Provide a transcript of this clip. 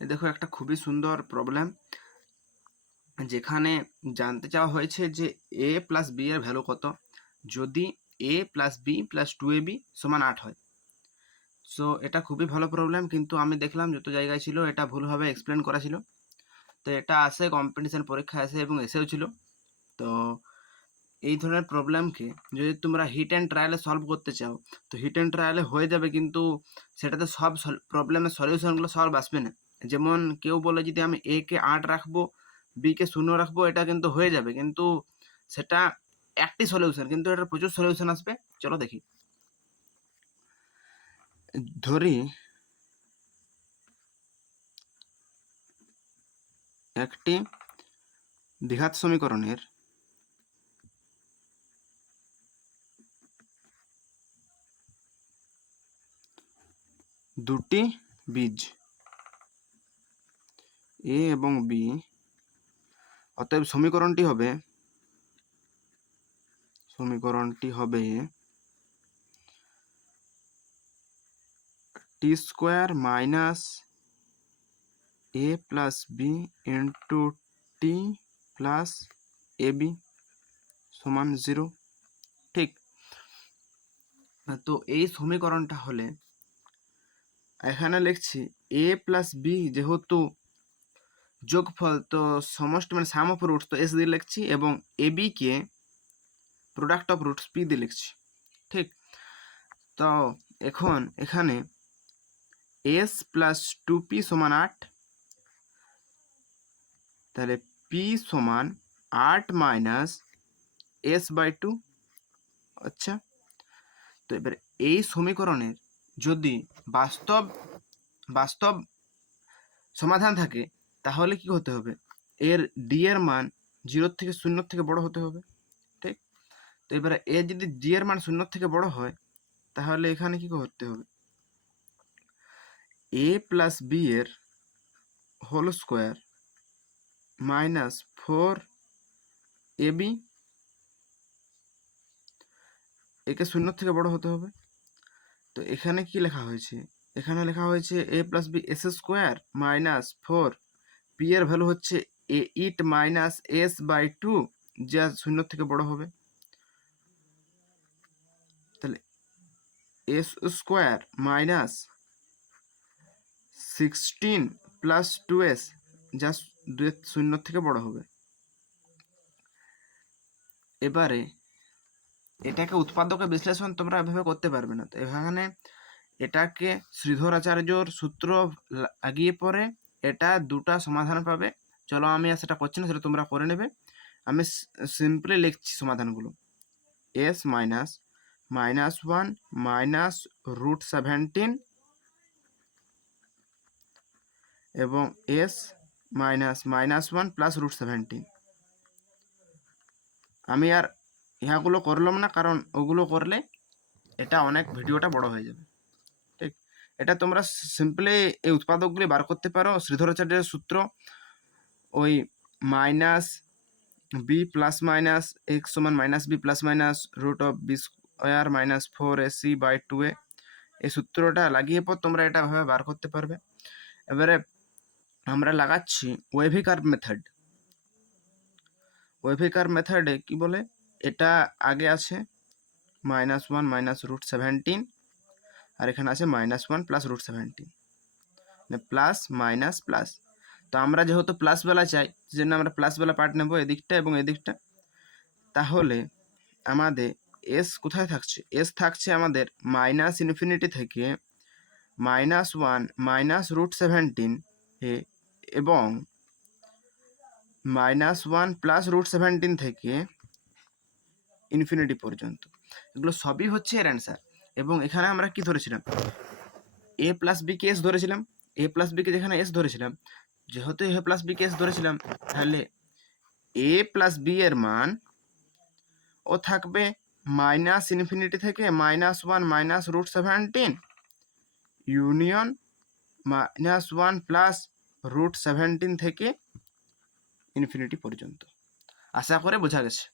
দেখো একটা খুবই সুন্দর প্রবলেম, যেখানে জানতে চাওয়া হয়েছে যে a প্লাস বি এর ভ্যালু কত যদি a plus B plus 2ab সমান 8 হয়। সো এটা খুবই ভালো প্রবলেম, কিন্তু আমি দেখলাম যত জায়গায় ছিল এটা ভুলভাবে এক্সপ্লেন করা ছিল। তো এটা আসে কম্পিটিশন পরীক্ষা আসে এবং এসেও ছিল। তো এই ধরনের প্রবলেমকে যদি তোমরা হিট অ্যান্ড ট্রায়ালে সলভ করতে চাও তো হিট অ্যান্ড ট্রায়ালে হয়ে যাবে, কিন্তু সেটাতে সব প্রবলেমের সলিউশনগুলো সলভ আসবে না। যেমন কেউ বলে যদি আমি a কে 8 রাখবো, বি কে 0 রাখবো, এটা কিন্তু হয়ে যাবে, কিন্তু সেটা একটি সলিউশন, কিন্তু এটার প্রচুর সলিউশন আসবে। চলো দেখি। ধরি একটি দ্বিঘাত সমীকরণের দুটি বীজ এ এবং বি, অতএব সমীকরণটি হবে T square minus a plus B into T plus A B সমান 0। ঠিক, তো এই সমীকরণটা হলে এখানে লিখছি a প্লাস বি যেহেতু যোগফল, তো সমষ্টি মানে সাম অফ রুটস, তো এস দিয়ে লিখছি, এবং এ বি কে প্রোডাক্ট অফ রুটস পি দিয়ে লিখছি। ঠিক, তো এখন এখানে এস প্লাস 2p সমান 8, তাহলে পি সমান 8 মাইনাস এস বাই 2। আচ্ছা, তো এবার এই সমীকরণের যদি বাস্তব সমাধান থাকে তাহলে কি হতে হবে, এর ডি এর মান 0 থেকে 0 থেকে বড় হতে হবে। ঠিক, তো এবারে এ যদি ডি এর মান 0 থেকে বড় হয় তাহলে এখানে কি করতে হবে, এ প্লাস বি এর হোল স্কোয়ার মাইনাস 4ab, একে 0 থেকে বড় হতে হবে। তো এখানে কি লেখা হয়েছে, এখানে লেখা হয়েছে a plus B S square minus 4, P এর ভ্যালু হচ্ছে 8 মাইনাস এস বাই 2, যা 0 থেকে বড় হবে। তাহলে S square minus 16 plus 2s, যা 0 থেকে বড় হবে। এবারে এটাকে উৎপাদকের বিশ্লেষণ তোমরা এভাবে করতে পারবে না, তো এখানে এটাকে শ্রীধর আচার্যর সূত্র লাগিয়ে পরে এটা দুটা সমাধান পাবে। চলো আমি আর সেটা করছি না, সেটা তোমরা করে নেবে। আমি সিম্পলি লিখছি সমাধানগুলো। এস মাইনাস -1 মাইনাস √17 এবং এস মাইনাস -1 প্লাস √17। আমি আর ইহাগুলো করলাম না, কারণ ওগুলো করলে এটা অনেক ভিডিওটা বড় হয়ে যাবে। ঠিক, এটা তোমরা সিম্পলি এই উৎপাদকগুলি বার করতে পারো। শ্রীধরাচার্যের সূত্র ওই minus B plus minus X সমান minus B plus minus √b square minus 4ac by 2a, এই সূত্রটা লাগিয়ে পর তোমরা এটা ভাবে বার করতে পারবে। এবারে আমরা লাগাচ্ছি wavy curve method. Wavy curve মেথডে কি বলে, এটা আগে আছে -1 মাইনাস √17, আর এখানে আছে -1 প্লাস √17, প্লাস মাইনাস প্লাস। তো আমরা যেহেতু প্লাস বেলা চাই সেজন্য আমরা প্লাস বেলা পার্ট নেব এদিকটা এবং এদিকটা। তাহলে আমাদের এস কোথায় থাকছে, এস থাকছে আমাদের -∞ থেকে -1 মাইনাস √17 এ, এবং -1 প্লাস √17 থেকে ইনফিনিটি পর্যন্ত। এগুলো সবই হচ্ছে এর অ্যান্সার। এবং এখানে আমরা কি ধরেছিলাম, এ প্লাস বি কে এস ধরেছিলাম। এ প্লাস বি কে যেখানে এস ধরেছিলাম, যেহেতু এ প্লাস বি কে এস ধরেছিলাম, তাহলে এ প্লাস বি এর মান ও থাকবে -∞ থেকে -1 মাইনাস √17 ইউনিয়ন -1 প্লাস √17 থেকে ইনফিনিটি পর্যন্ত। আশা করে বোঝা গেছে।